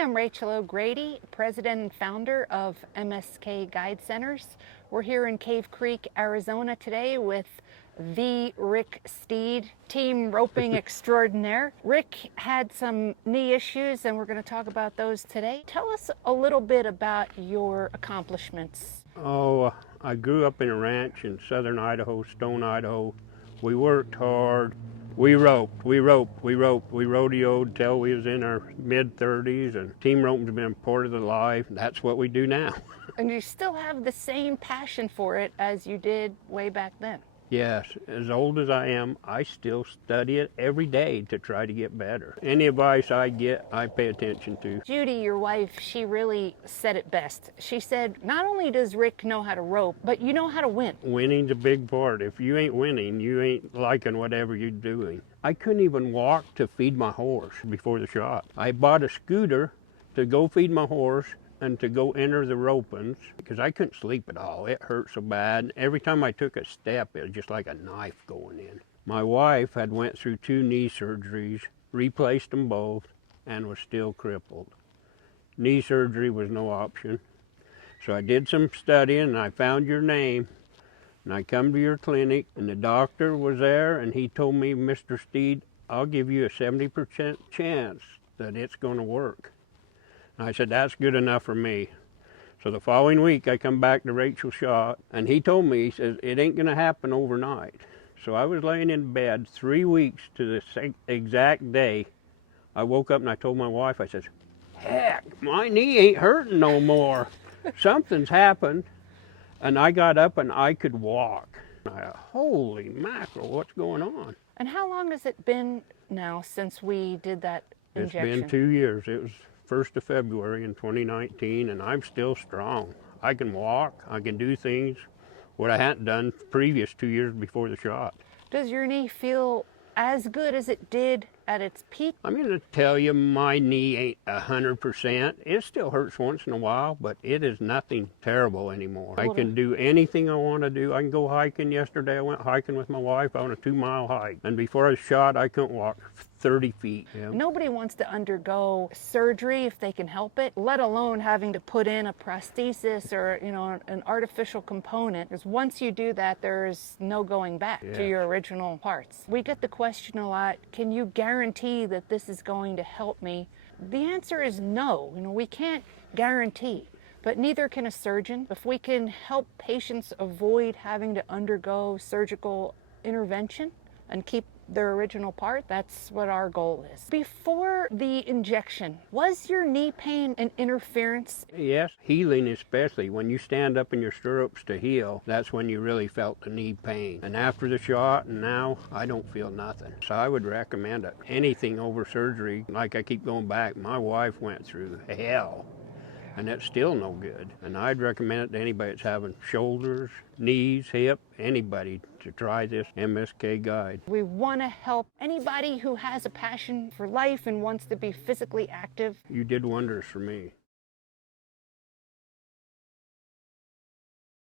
Hi, I'm Rachel O'Grady, president and founder of MSK Guide Centers. We're here in Cave Creek, Arizona today with the Rick Steed, team roping extraordinaire. Rick had some knee issues and we're going to talk about those today. Tell us a little bit about your accomplishments. I grew up in a ranch in southern Idaho, Stone, Idaho. We worked hard. We rodeoed till we was in our mid-30s, and team roping's been a part of the life. That's what we do now. And you still have the same passion for it as you did way back then. Yes, as old as I am, I still study it every day to try to get better. Any advice I get, I pay attention to. Judy, your wife, she really said it best. She said, not only does Rick know how to rope, but you know how to win. Winning's a big part. If you ain't winning, you ain't liking whatever you're doing. I couldn't even walk to feed my horse before the shot. I bought a scooter to go feed my horse and to go enter the ropings because I couldn't sleep at all. It hurt so bad. Every time I took a step, it was just like a knife going in. My wife had went through 2 knee surgeries, replaced them both, and was still crippled. Knee surgery was no option. So I did some studying and I found your name. And I come to your clinic and the doctor was there and he told me, Mr. Steed, I'll give you a 70% chance that it's going to work. I said, that's good enough for me. So the following week, I come back to Rachel's shot, and he told me, he says, it ain't gonna happen overnight. So I was laying in bed 3 weeks to the exact day. I woke up and I told my wife, I said, heck, my knee ain't hurting no more. Something's happened. And I got up and I could walk. Holy mackerel, what's going on? And how long has it been now since we did that injection? It's been 2 years. It was 1st of February in 2019, and I'm still strong. I can walk, I can do things what I hadn't done previous 2 years before the shot. Does your knee feel as good as it did at its peak? I'm gonna tell you, my knee ain't 100%. It still hurts once in a while, but it is nothing terrible anymore. I can do anything I wanna do. I can go hiking. Yesterday I went hiking with my wife on a 2-mile hike, and before I was shot, I couldn't walk 30 feet. Yeah. Nobody wants to undergo surgery if they can help it, let alone having to put in a prosthesis or an artificial component. Because once you do that, there's no going back to your original parts. We get the question a lot, can you guarantee that this is going to help me? The answer is no. We can't guarantee, but neither can a surgeon. If we can help patients avoid having to undergo surgical intervention and keep their original part, that's what our goal is. Before the injection, was your knee pain an interference? Yes, healing especially. When you stand up in your stirrups to heal, that's when you really felt the knee pain. And after the shot, and now, I don't feel nothing. So I would recommend it. Anything over surgery, like I keep going back, my wife went through hell. And it's still no good. And I'd recommend it to anybody that's having shoulders, knees, hip, anybody to try this MSK guide. We want to help anybody who has a passion for life and wants to be physically active. You did wonders for me.